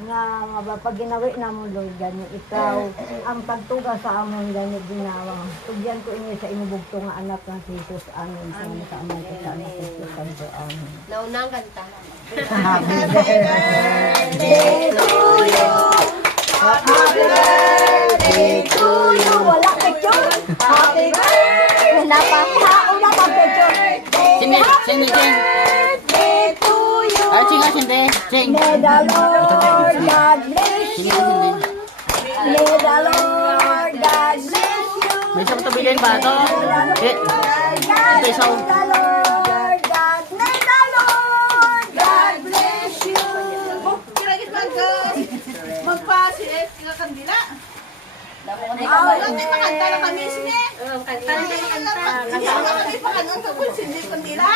nga pag ginawi na mo Lord gani ikaw ang pagtuga sa amon gani ginawa tugyan ko inyo sa imubugto nga anak ng Jesus amin sa mga kaamay ko sa anak ng Jesus Santo amin Naunang kanta. Happy birthday to you Happy birthday to you wala picture Happy birthday wala pa picture Sini, sini, Ching. birthday to you Ay, Ching, sini, Ching. May the Lord God bless you. May the Lord God bless you. May isa matubigin ba ito? Ito isa. May the Lord God, may the Lord God bless you. Kiragit man ka. Magpasit ka kandila. May pakanta na kami sini. Kanta na kanta. May pakanta na kami sini kandila.